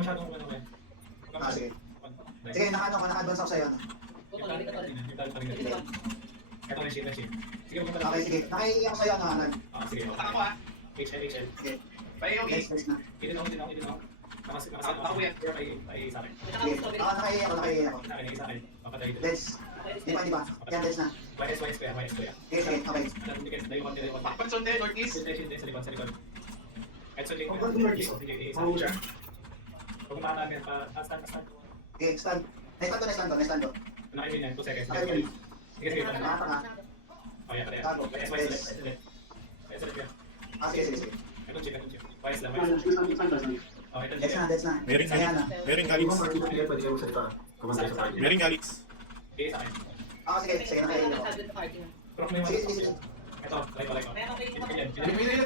masyadong ano yan. Sige. Sige, naka-advance ako sa'yo. Ito na shield. Sige, Okay, sige. Naka-i ako sa'yo, Alarm. Sige. Ako ah. HL. Sige. Payo, Yes, yes na. Hindi na ako. Ako yan. Ay, sa akin. Naka-i ako. Sa akin. Papatay ito. Let's. Di ba? Yan, let's na. YS kuya. Sige, okay. Pakpanson din, Ortiz. Shield sa likod. Edson Link. Ang ganda Ortiz. Mahu siya. Huwag kumakataan yan pa. Stand. Okay, stand. Next stand to. Nakainin yan, 2 seconds. Okay, Sige. Nakataka. Oh, yan. YS ulit. Sige. Ito chip. YS lang. Oh, ito Let's na. Meron Ayan na. Galix. Pwede kayo magsalita. Kumanda sa party. Meron Galix. Okay, sa akin. Sige, naka-i ako. Croc na yung Sige. Ito, like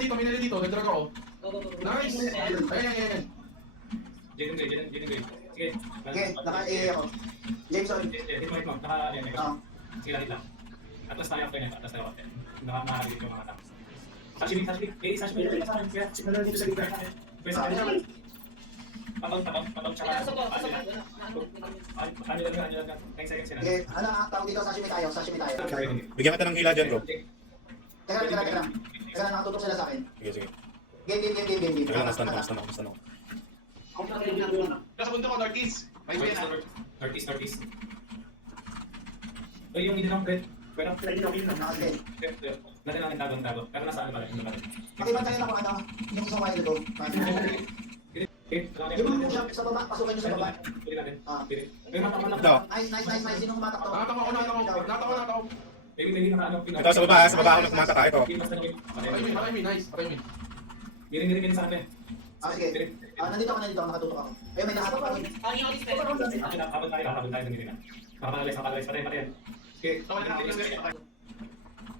ko. May nila dito. Nag-drag ako. Nice! Ayan. Jin Gray. Sige. Okay, naka-i ako. Jameson. Hit mo. Yan. Sige lang. Atlas tayo after nito. Nakakarinig yung mga tao. Sashimi. Sashimi. Signal dito sa gitna. Pwede sa akin. Patong, tsaka. Ano lang. 10 seconds yan. Okay, ano ang tawag dito? Sashimi tayo. Bigyan kita ng hila dyan, bro. Teka lang. Nakatutok sila sa akin. Sige. Game. Teka lang, stand ako. Nasa bundok ko, Ortiz. May win ah. Northeast. Uy, yung hindi ng bread. Pwede Okay. natin tago. Pero nasa ano pala? Pakibantayan ako yung isang wire ko. Yung mga push-up sa baba, pasukan nyo sa baba. Pili natin. Pili. Ito. Nice. Sinong matak to? Nakatawa ako. Maybe naka-ano. Ito, sa baba ako na kumataka. Ito. Pakimi, nice. Pakimi. Giling sa akin. Sige. Nandito ako, nakatutok ako. Ayun, may nakatok ako. Habang tayo ng giling. Makapalalis pa rin. Okay. Tawala na ako.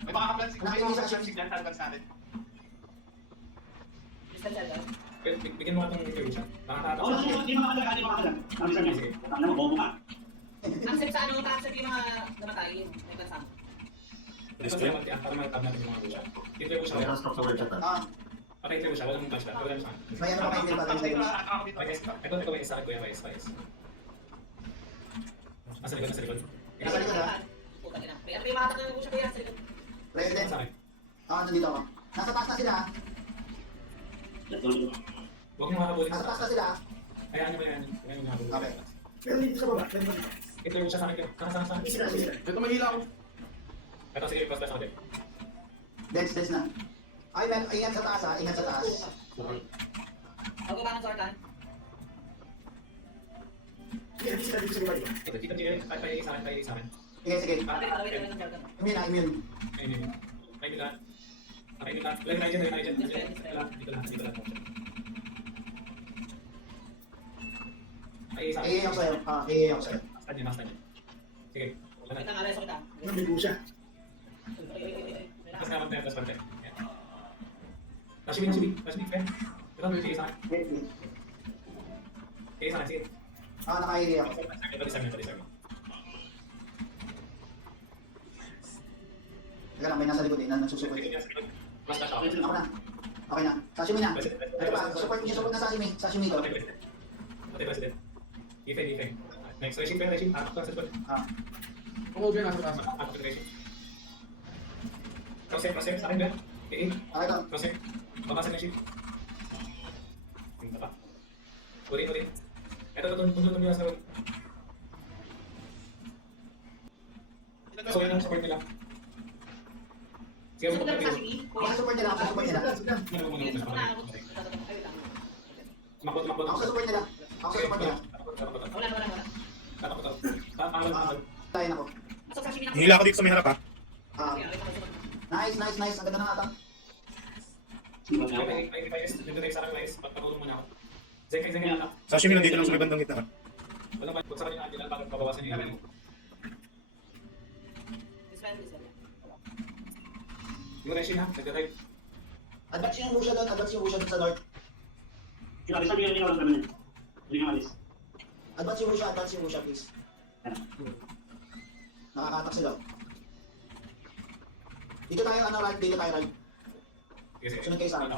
May mga kaplan signal talbans natin. Bigyan mo nga itong interview siya. Nakatatak Oo, siya. hindi makakalag. Sabi sa niya. Ano mo, bobo ka? Ang sabi sa ano, tapos yung mga namatay, may kasama. Ito siya para mag-tab natin yung mga busa. Interview siya. May stroke sa word chat. Paka-interview siya. Walang touch lang. Wala siya. May ano pa kayo din ba? Ito may isa kuya. Vice. Nasa likod. Nasa likod ha? Puta ka na. May matak na siya kaya sa likod. President. Sa akin. Nandito ako. Nasa taas na sila ha? Huwag mo makabulin Nasa taas na sila ha? Hayaan niyo ba yan? Hayaan niyo makabulin. Okay. Pero dito sa baba. Interview siya sa akin. Saan? Sila. Ito may hila ako. Ito sige, request ako din. Dance na. Ay, ingat sa taas ha? Ingat sa taas. Ako ba ng sortan? Sila dito sa baba. Ito, kita niyo. Tayo sa akin. Sige. Wait ng sortan. Immune. Ay, nila. Lagi na dyan. Dito lang. Ay, sa akin. Iiyak ako sa'yo. Stand niya. Sige. Wait ng alas kita. Nabigo siya. Tapos nga pante. Sashimi, friend. Ito, sige sa akin. Sige sa akin, sige. Nakahihi ako. Ito, disarm mo. Teka lang, may nasa likod na nagsusupport. Sige niya, sige. Mas na siya. Ako na. Okay na. Sashimi na. Ito ba? Support na sashimi to. President. Defend. Next, regime. Atak lang sa support. Kung ubi nasa taas. Atak regime. Crosshair, sa akin ba? Okay. Okay to. Crosshair. Babasag na shield. Tingnan pa. Ulit. Ito, tuntun nila sa... So, yun ang support nila. Sige, Sino ka sa sini? Ako support nila. Makot. Ako sa support nila. Wala. Tatakot. Tayo na ko. Pasok sa sini na. Hila ako dito sa may harap, ha? Nice. Ang ganda ng atak. Ay, sa akin, guys. Pagpatulong muna ako. Zengkay atak. Sashimi nandito lang sa may bandang gitna, ha? Walang pag sa kanya natin, bakit pabawasan niya kami. Yung Reshin ha, nag-drive. Advance yung Lucia doon sa north. Sila, sabi niya walang ganun. Hindi nga malis. Advance yung Lucia, please. Nakakatak sila. Dito tayo right. Sige. Sunod kayo sa akin.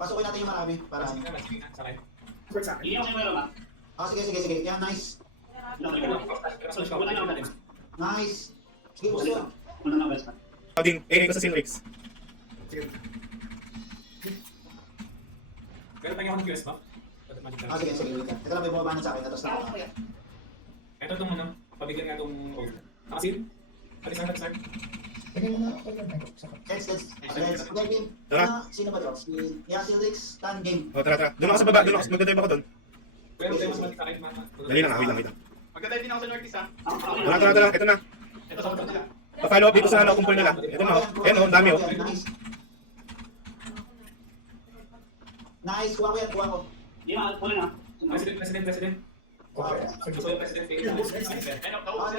Pasukin natin yung marami para Sige na, sakay. Support sa akin. Hindi ako sa meron ba? Sige. Yan, nice. Pero sa shop, natin. Nice. Sige, gusto yun. Una na best. Ako din, ko sa Silrix. Pero tayo ako ng QS ba? Sige. Wait lang. Teka lang, may bumaba na sa akin. Tapos na ako. Ito itong ano, pabigyan nga itong order. Nakasil? Alisan. Let's game. Tara. Sino ba to? Si Silrix, Tan game. O, tara. Doon ako sa baba, magdadive ako doon. Pero tayo mas mati sa akin. Dali lang, wait lang. Magdadive din ako sa Northeast ha. Tara, ito na. Ito sa mga nila. Pa-follow up dito sa ano, kumpul nila. Ito na, Ayan ang dami oh. Nice. Kuha ko. Hindi ba? Una na. President. Gusto yung president.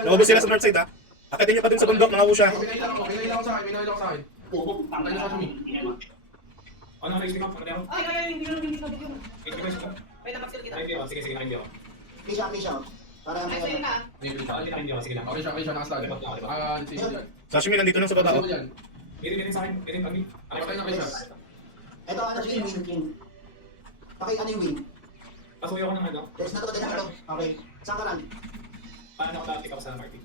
Naubos sila sa north side ha. Akitin nyo pa dun sa bundok, mga usya. Pinailan ako sa akin. Tangin na sa amin. Ano na explain mo? Ano na Ay, hindi ko. Wait, dapat sila kita. Sige, nakindiyo. Kisha. Para Ay, sa'yo ka. Nakindiyo, sige lang. Okay siya, nakaslag. Sige. Sashimi nandito lang sa baba oh. Mirin sa akin. Mirin pag Okay na siya. Ito, ano win. Ano yung win? Pasuyo ako ng ano. There's na to. Okay. Saan ka lang? Paano ako pick up sa party?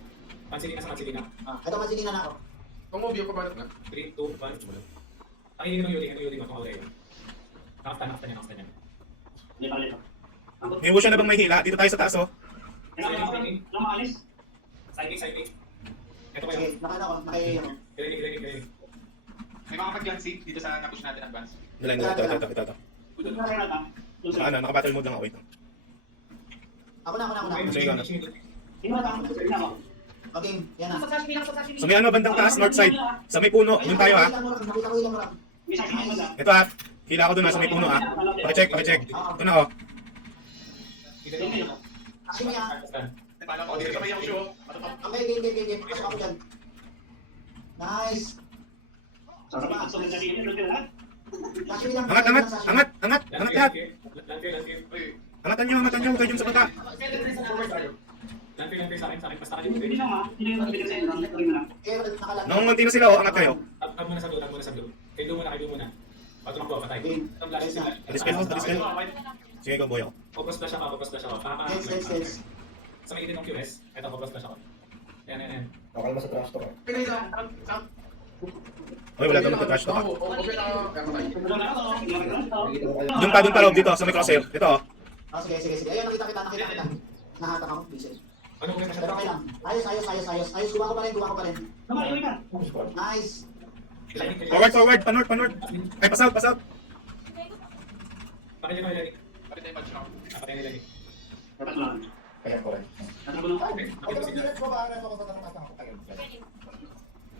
Pansilina sa Pansilina. Ito, masilina na ako. Kung mo view pa ba na? 3, 2, 1. Ang hindi ng Yuli. Ano Yuli mo? Itong Aureo. Nakafta niya. Hindi pa nito. May usya na bang may hila? Dito tayo sa taas oh. Ano maalis? Side. Ito kayo. Sige, naka-ano. Ready. May mga mag-Yancy dito sa na-push natin advance. Dala, ito. Doon sa nata. Doon sa Ano, naka-battle mode lang ako. Wait. Ako na. Sige, ano. Hindi ba tama? Sige na ako. Okay, yan na. Nakasashimi. So may ano, bandang taas, north side. Sa may puno, doon tayo ha. Nakita ko ilang morak. May sakin mo na. Ito ha. Hila ako doon ha, sa may puno ha. Pakicheck. Ito na oh. Sashimi ha. Paano ko? Dito sabay ako show. Okay, game. Pasok ako dyan. Nice. Sasabihin ko sa sige nito lahat. Sashimi lang. Angat lahat. Uy, Angatan nyo, huwag kayo dyan sa baba. Lantir sa akin. Basta kayo. Hindi na ma. Hindi na mabigyan sa inyo. Tuloy na lang. Kaya nakalag. Nangungunti na sila oh, angat kayo. Tag muna sa blue. Kayo muna. Pag tumakbo, patay. Game. Itong flash sila. Alis kayo. Sige, go boy ako. Focus flash ako. Let's. Sa may itin ng QS, ito focus flash ako. Yan. Pinailan. Oy, wala daw magka-trash to ha. Okay na. Doon na ako. Doon pa loob dito, sa may crosshair. Ito oh. Sige. Ayun, nakita kita. Nahatak ako. Busy. Ano kung Pero okay lang. Ayos. Kuha ko pa rin. Naman ka. Nice. Forward, pa-north. Ay, pass out. Pakilya ko yung pati tayo match now. Pakilya nila. Dapat lang. Natapos lang.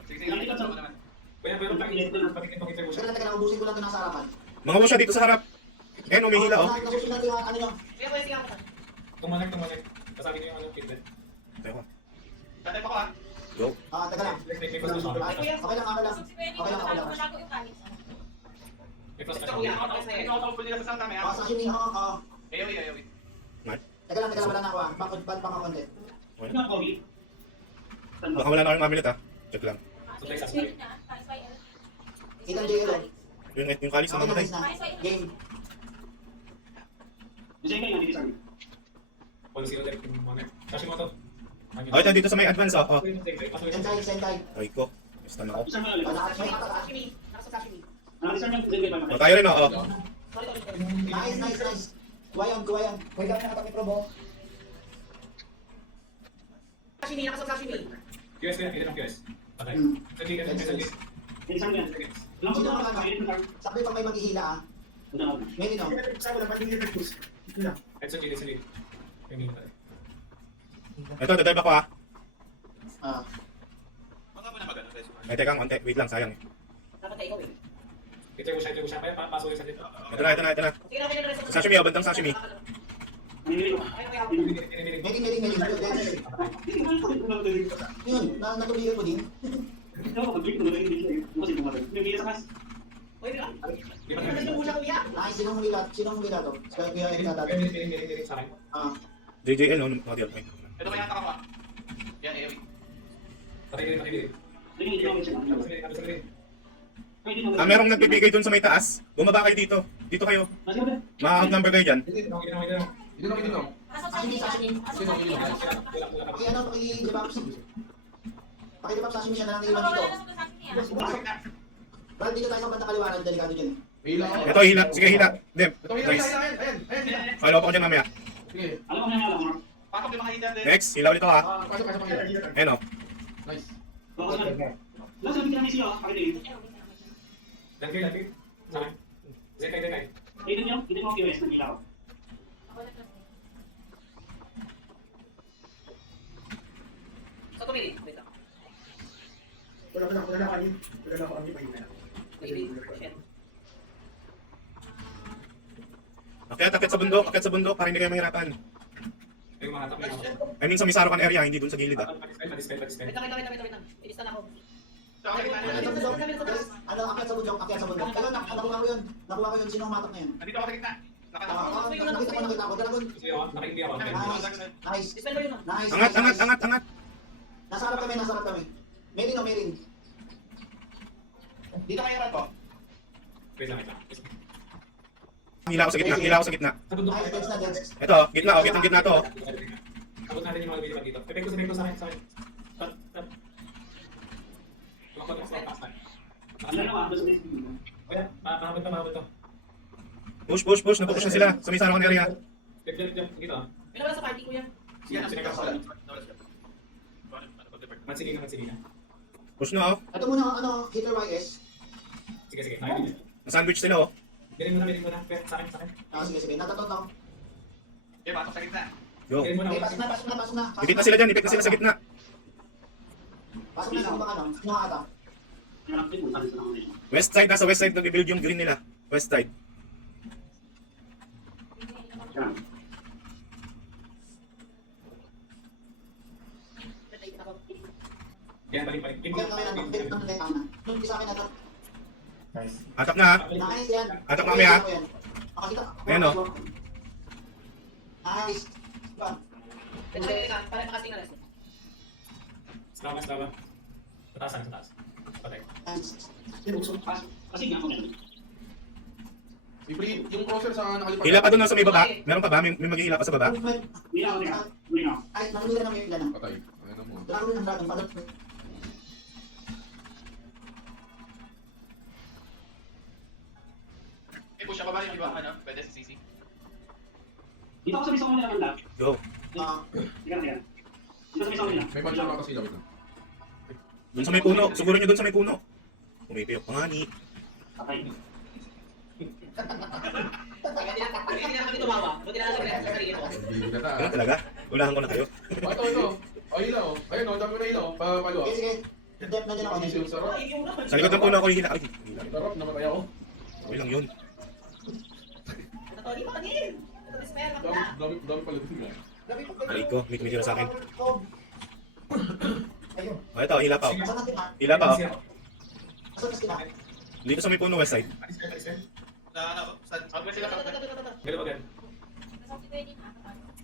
Sige, match naman. Pero pakilya ko siya. Teka lang, ubusin ko lang ito nasa harapan. Mga usya dito sa harap. Ayan, umihila oh. Nasusunod yung ano nyo. Sige ako. Tumalag. Kasabi niyo yung ano, feedback. Teka, Tatay pa ko ha. go. Teka lang. May focus flash ako. Okay lang. May flash Ito flash kuya, ako. ako sa'yo. Ikaw ako nila sa Santa May Sashimi ako. Ayawi. Teka lang, wala na ako. Back pa konti. Ano ang Kobe? Baka wala na kayong mamilit ha. Check lang. Supply sa supply. Ilan JL? Yung kalis na Okay, mamatay. nice na. Game. Kasi kayo nandito sa amin. Policy order yung mga. Kasi mo to. Oh, ito dito sa may advance oh. Sentai. Ay ko. Basta na ako. Isang mga ulit. Nakasashimi. Nakalisan yung hindi pa Oh, tayo rin oh. Nice. Kuwayan. Wake up na katak ni Probo. Nakasashimi. QS kaya, ilan ang QS? Patay. Sali ka. Isang yan. Alam mo ito mga kainin ng Sabi pag may maghihila ah. Ngayon no. Headshot Jilly, sali. May minute. Ito, dadive ako ha. Baka mo na magano. Ay, teka, konti. Wait lang, sayang eh. Dapat ikaw eh. Ito yung siya. Kaya pasok yung salit. Ito na. Sige na, rest. Sashimi, bandang sashimi. Nililo. Meeting. Yun, natuloy ko din. Ito ako, mag-drink mo na yung hindi. Kasi pumatay. Yung biya sa kas. Pwede lang. Di ba Ano yung usa kuya? Nice, sinong humila to? Kaya Eric na dati. Meeting sa akin. JJL, no? No, di ako. Ito ba yata ka ha? Yan, ayawi. Patay din. Sige, hindi ako siya. Tapos sali. Merong nagbibigay dun sa may taas. Bumaba kayo dito. Dito kayo. Ma-outnumber kayo dyan. Hindi, okay lang. Dito lang, dito lang. Sashimi, sashimi. Sino, dito lang. Paki-ano, paki-jebaps. Paki-jebaps, sashimi siya na lang iwan dito. Brad, dito tayo sa banda kaliwanag, delikado dyan. Hila ako. Ito, hila. Sige, hila. Dem. Ito, hila, Nice. hila, ayan, ayan. Follow pa ko dyan mamaya. Sige. Alam mo na lang. Pasok yung mga hider din. Next, hila ulit ako ha. Pasok, pasok, pasok. Ayan o. Nice. Bawas na. Last na ni siya, pakitin. Lagi. Sa akin. Zekay. Ito niyo, ito mo QS na ilaw. Sa tumili. Wait lang. Wala na kami. Maybe. Shit. Akit sa bundok para hindi kayo mahirapan. Yung mga hatak na I mean sa Misarokan area, hindi dun sa gilid ah. Padispel. Wait lang. Ilis na ako. So, okay, Ano, akyat sa bundok. Kaya nakuha ko yun. Sino ang matak na yun? nandito ako sa gitna. Nakita ko. Dragon. Kasi ako, nakikindi ako. Nice. Dispel mo yun. Nice. Angat. Nasa harap kami. Merin. Dito kayo rin po. Wait lang. Hila ako sa gitna. Sa bundok. Nice, deads. Ito, gitna to. Abot natin yung mga video dito. Pepek ko sa akin. Tap. Tumakot ako sa taas tayo. Ano naman, basta may speed. Kaya, mahabot to. Push. Napupush na sila sa Misarokan area. Jump. Dito ah. May nawala sa party ko yan. Sige na, Mansige na. Push na oh. Ito muna, Hitler YS. Sige. Nakikindi. Na-sandwich sila oh. Galing mo na. Sa akin. Sige. Natatot. Okay, pasok sa gitna. Go. Galing mo na. Okay, pasok na. Ipit na sila dyan, ipit na sila sa gitna. Pasok na sa ibang Sino ang ata? Harap din, sabi sa mga West side, nasa west side nag-build yung green nila. West side. Yan. Yan, balik. Kaya kami na, dito na tayo na. Nung isa akin na to. Atak na ha. Nice yan. Atak mamaya. Makakita. Ayan, oh. Nice. Diba? Para makasing na lesson. Slava. Sa taas. Patay. Nice. Kasi nga ako meron. Yung crosser sa nakalipad. Hila pa doon sa may baba. Meron pa ba? May maghihila pa sa baba. Movement. Hindi ako. Ay, nalulira na may ilan na. Patay. Ano mo? Dragon. Padot. Push ako ba yung iba? Pwede sa CC. Dito ako sa mismo nila banda. Go. Sige. Dito sa mismo nila. May bunch na kasi lang ito. Doon sa may puno. Siguro nyo doon sa may puno. Umipiyok pangani. Patay. Hindi na kami tumawa. Buti na lang kami sa sarili ko. Hindi na ta. Ganun talaga. Ulahan ko na kayo. Ito. Ay, ilaw. Ayun, dami ko na ilaw. Palo. Sige. Dep na dyan ako. Hindi siya sarap. Sa likod ng puno ako hihila. Ay, hihila. Sarap, namatay ako. Okay lang yun. Di ba kanil? Ito despair lang na. Dami pala dito nga. Aray ko, may tumigil sa akin. Ayun. O ito, hila pa oh. Saan natin ha? Hila pa oh. Saan na sila? Dito sa may puno west side. Padispel. Outward sila. Ganun.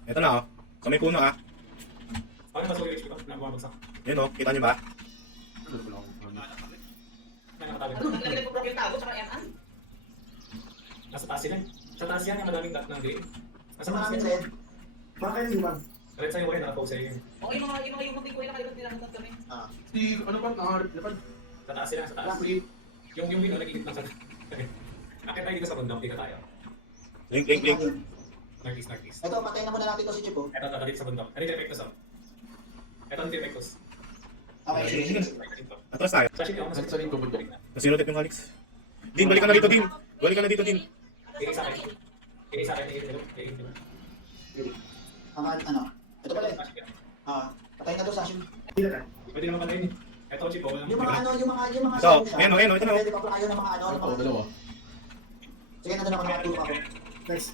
Ito na oh. Sa may puno ah. Ano ba yung HP ko? Nabumabagsak. Yan oh, kita nyo ba? Nakakatabi. Naglagay ko yung tago sa yan. Nasa taas sila. Sa taas yan, yung madaming dot ng green. Nasa Saan taas namin yan. red? Bakit hindi ba? Red sa'yo ko rin, nakapose sa'yo yun. Okay, yung mga yung ko yung nakalipat nila ng kami. Si, ano pa? Nakaharap. Sa taas sila, sa taas. Yung wino, nagigit lang sa... Akit tayo dito sa bundok, dito tayo. Link. Northeast. Ito, patayin na muna natin ito si Chip oh. Ito, dito sa bundok. Ano yung Tirepectus oh? Ito ang Tirepectus. Okay, sige. Atras tayo. Sa ship yung Sa linggo bundok. Nasinotip yung Alex. Din, balik ka na dito, Din. Balik ka na dito, Din. Tingin sa akin. Tingin. Ano? Ito pala eh. Patayin na to sa asin. Pwede naman patayin eh. Ito, chip oh. Yung mga Ito, sound siya. ayan o, ito na oh. Pwede pa pala ayaw ng mga ano. Ito, dalawa. Sige, nandun ako nakatupa ko. Nice.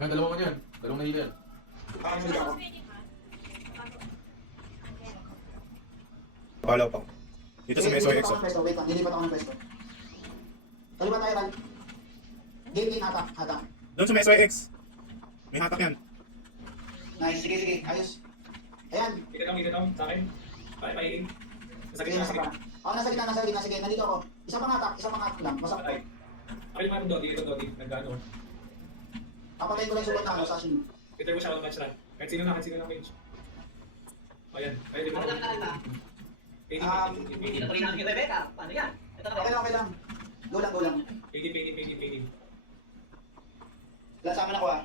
Ayan, dalawa ka niyan. Dalawang nahila yan. Pakakasali ako. Palaw pa. Dito sa may SOX. Dito pa ako ng pwesto. Wait lang, dilipat ako ng pwesto. Kaliwa tayo, Ral. Game, hatak. Doon sa may SYX. May hatak yan. Nice, sige. Ayos. Ayan. Dito sa akin. Pakiin. Sa Sige, gitna, nasa sige. pa. Ako nasa gitna, sige. Nandito ako. Isa pang attack lang. Masakit. Patay. Ay, yung itong Dodi. Nag-ano. Papatayin ko lang yung sulat na ano, Sashimi. Peter mo siya out match lang. Kahit sino na mage. Ayan. Ayun, di ba? Ano lang ka? 80. Hindi na tuloy namin yung Rebecca. Paano yan? Ito na Okay lang. Go lang. 80. Lasama na ko ah.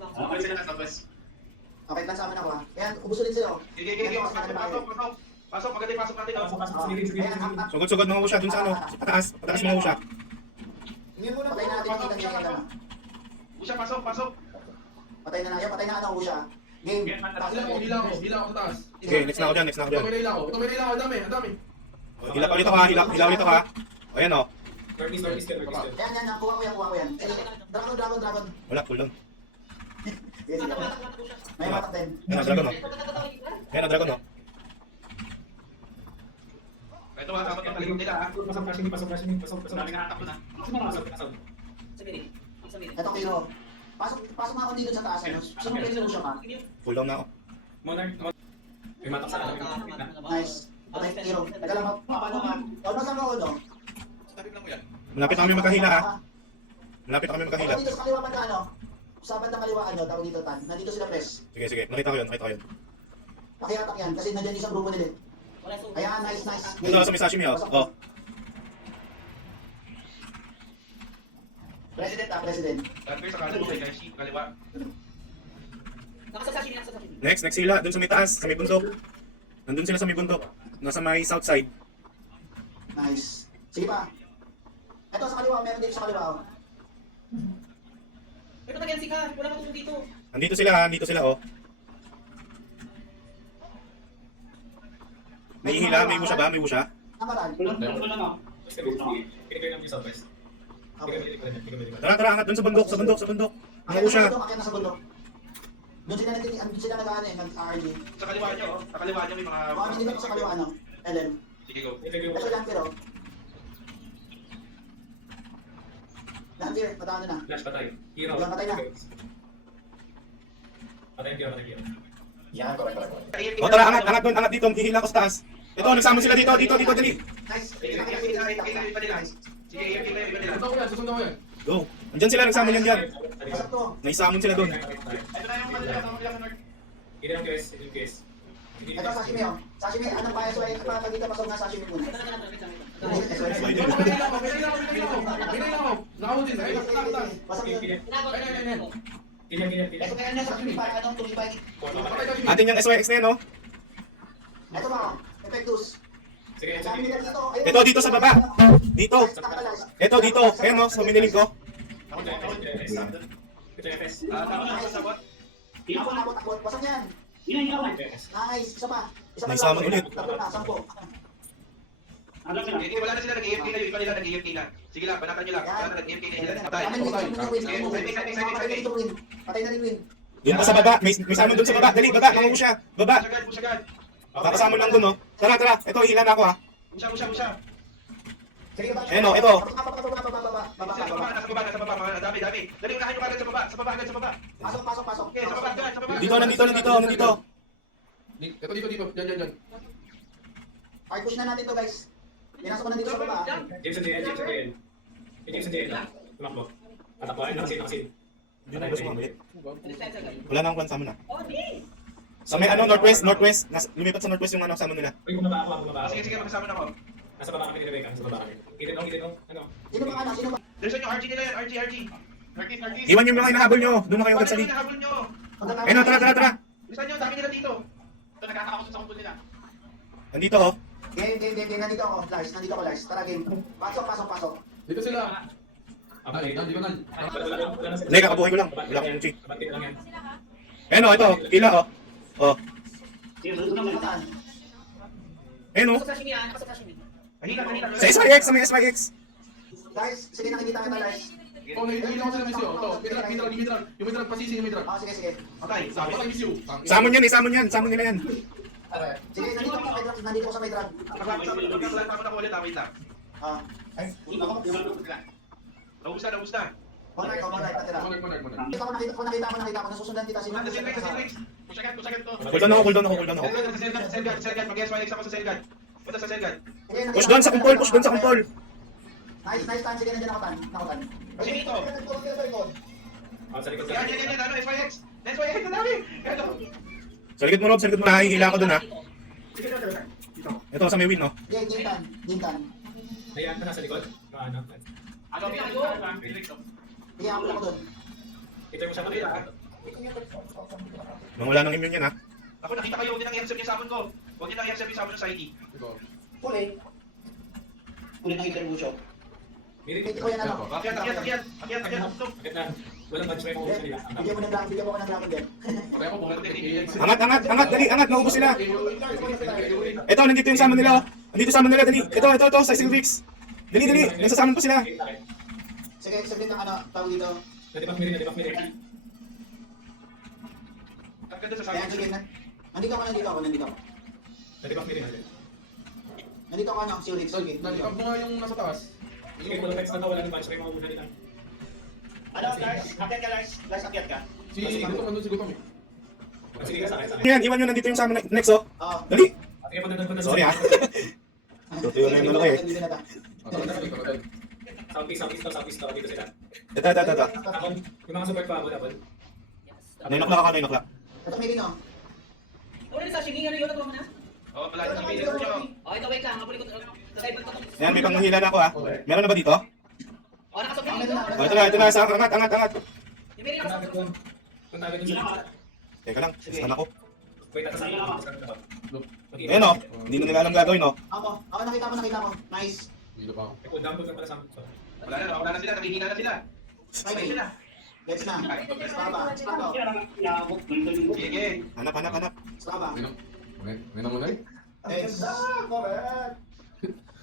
Okay sila na Southwest. Okay, lasama na ko ah. Ayan, ubus ulit sila. Sige, pasok, magaling pasok natin. Sige. Sugod mga usya dun sa ano, sa pataas mga usya. Patayin natin yung kita niya. Usya, pasok. Patay na ang usya. Game. Hila ako sa taas. Sige, next na ako dyan. Ito may hila ako, ang dami. Hila pa ulit ako ha, hila ulit ako ha. O yan o, Northeast ka. Yan, kuha ko yan. Dragon. wala, cool down. Sige. May matak din. Yan o, dragon o. Yan o, dragon o. Ito mga kapag yung talikod nila ha. Pasok. Dami nga atak ko na. Pasok. Sabihin. Ito Kiro. Pasok nga ako dito sa taas. Ano? Sumupin mo siya ka. Cool down na ako. Monarch. May matak sa akin. Nice. Patay Kiro. Teka lang, paano ka? Ano saan ka ulo? Tabi lang mo yan. Malapit na kami magkahila ha. Malapit na kami magkahila. Dito sa kaliwa banda ano? Sa bandang kaliwa ano, tawag dito tan. Nandito sila press. Sige, nakita ko yun. Pakiatak yan kasi nandiyan yung sa grupo nila. Wala yung Ayan, nice. Dito sa may sashimi o. O, President. Tabi sa kanan mo kay Kaishi, kaliwa. Nakasasashi. next sila, dun sa may taas, sa may bundok. Nandun sila sa may bundok. Nasa may south side. Nice. Sige pa. Ito sa kaliwa, meron dito sa kaliwa. Oh. May patagyan si Ka. Wala matulog dito. Andito sila o. May hila, may usya ba? May usya? Nakaran. Tulog lang ako. Pinigay namin yung Southwest. Tara, angat dun sa bundok. Mga usya. Akyat na sa bundok. Doon sila nag-ano eh, nag-RG. Sa kaliwa niyo, sa kaliwa niyo may mga... Mga minibig sa kaliwa ano? LM. Sige, go. Ito lang pero. Lantier, matalo na. Flash patay. Hero. Yan, patay na. Patay yung hero. Yan, correct. O tara, angat dito. Hihila ko sa taas. Ito, nagsamon sila dito, dali. Nice. Sige, Susunod ko yan. Go. Andyan sila, nagsamon yan dyan. Pasok to. Naisamon sila doon. Ito na yung kanila sa North. Hindi na yung case. Ito sashimi oh. Sashimi, anong bias way? Kapag kita pasok na sashimi muna. May hila ako. Nakautin. Ay, tak. Pasok yun. Ganyan. Ito kaya niya sashimi pa, anong tumibay? Atin yung SYX na yan, no? Ito ba oh? Effectus. Sige. Sabi nila dito. ayun. Ito, dito sa baba. Dito. Nakatalas. Ito, dito. Ayan, no? So, minilig ko. Ito yung FS. Tama sa sabot. Hila ko na. Takot. Pasok yan. Hila ko. Nice. Isa pa. May summon ulit. Tatlo na, 10. Ano sila? Sige, wala na sila nag-AFK na, yung iba nila nag-AFK na. Sige lang, banatan nyo lang. Wala na nag-AFK na sila. Patay. Patay na rin win. Doon pa sa baba. May summon doon sa baba. Dali, baba. Mga usya. Baba. Push agad. Kakasama lang doon, no? Tara. Ito, hila na ako, ha? Usya. Sige ba? Ayun, oh, ito. Nasa baba, mga dami. Dali, unahan nyo kagad sa baba. Pasok. Okay, sa baba. Nandito. Ito dito. Yan. Hard push na natin to guys. Pinasok ko na dito sa baba. Jameson JL. Tumakbo. Tatakbuhan na kasi. Hindi na, gusto mo ulit. Ano Wala na akong plan sa na. Oh, di. Sa may northwest. Lumipat sa northwest yung ano, summon nila. Uy, bumaba ako. Sige, magkasama na ako. Nasa baba kami ni Rebecca. Hidden no. Ano? Sino ba ano? Sino ba? There's yung RG nila yan, RG. Iwan yung mga hinahabol nyo. Doon na kayo agad sa lead. Habol nyo. Ayun, no, tara. Bilisan nyo, dami nila dito. Ito, nagkakatakot sa kumpul nila. Nandito, oh. Game. Nandito ako, Lars. Tara game. Pasok. Dito sila. Okay. Di ba nan? Hindi, kakabuhay ko lang. Wala akong chi. Kapatid lang yan. Ayun, oh, ito. Hila, oh. Oh. Sige, susunod naman. Saan? Ayun, oh. Nakasashimi yan. Nakasashimi. Kanina. Sa SYX, sa may SYX. Lars, sige nakikita kita Lars. Oh, hila ko sila misyo. Ito, mitral. Yung mitral, pasisi yung mitral. Sige. Patay, sabi. Patay misyo. Summon nila yan. Sige, nandito ako sa may drug. Magkakalan pa mo na ulit, wait lang. Ah. Naubos na. Monarch, natira. Monarch. Nakita ko, nasusundan kita. Sino? Push agad to. Cool down ako. Cell guard. Mag-SYX ako sa cell guard. Punta sa cell guard. Push doon sa kumpol. Nice, tan. Sige, nandiyan ako, tan. Kasi dito. Sa likod Yan, ano, SYX. SYX na dami. Ano? Sa likod mo, Rob. Nakihila ako dun ha. Ito sa may win, no? Game tan. Ayan, nasa likod. Ano? Ano, Felix, oh. Sige, ako lang ako doon. Ito yung masyadong kailangan. Nung wala nang immune yan ha. Ako, nakita kayo, huwag niyo nang i-accept yung summon ko. Huwag niyo nang i-accept yung summon sa ID. Huli ng interview. Mirig. Hindi ko yan ano. Akyat. Tuk. Bakit na? Walang bunch may maubos nila. Bigyan mo ng dragon din. Pareho po. Angat, dali, naubos sila. Ito, nandito yung summon nila, oh. Nandito summon nila, dali. Ito, sa Silvix. Dali, nagsasummon pa sila. Sige, saglit ng ano, tawag dito. Nadipak mirig. Ang ganda sa Ayan, summon. sige na. Nandito ako. Nadipak mirig. Nandito ako, ano, si Ulix. Sige. Nag-up mo nga yung nasa taas. Sige, kung text na wala ng bunch may maubos nila. Ano, Lars? Akyat ka, Lars, akyat ka. Si Gutom eh. Sige ka sa akin. Yan, iwan nyo, nandito yung summon next, oh. Oo. Dali. Sige, punta doon. Sorry ha. Tutuyo na yung ano ko eh. Dito na ta. Southeast to. Dito sila. Ito. Abon, yung mga support pa abon. Ano yung nakla ka, Ito, may dino. Una sa Shiggy, ano yun? Nagawa mo na? Oo, malayo ng video nyo. Oh, ito, wait lang. Mapuli ko. Tatay pa ito. Yan, may panghihila na ako ha. Meron na ba dito? Oh, nakasabay Ang dito. ganda Ito na, angat. Yung may nakasabay dito. Kung tayo dun sila. Teka lang, sastan ako. Wait, tatasama ako. Ayan oh, hindi na nila alam gagawin oh. Ako, nakita ko. Nice. Dito pa ako. Down po pala sa Wala na sila, nangihina na sila. Sabay sila. Let's na. Staba. Sige. Hanap. Staba. May naman eh. Let's.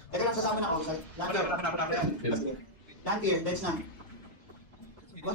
Teka lang, sasama na ako. Wala. Land here, let's na.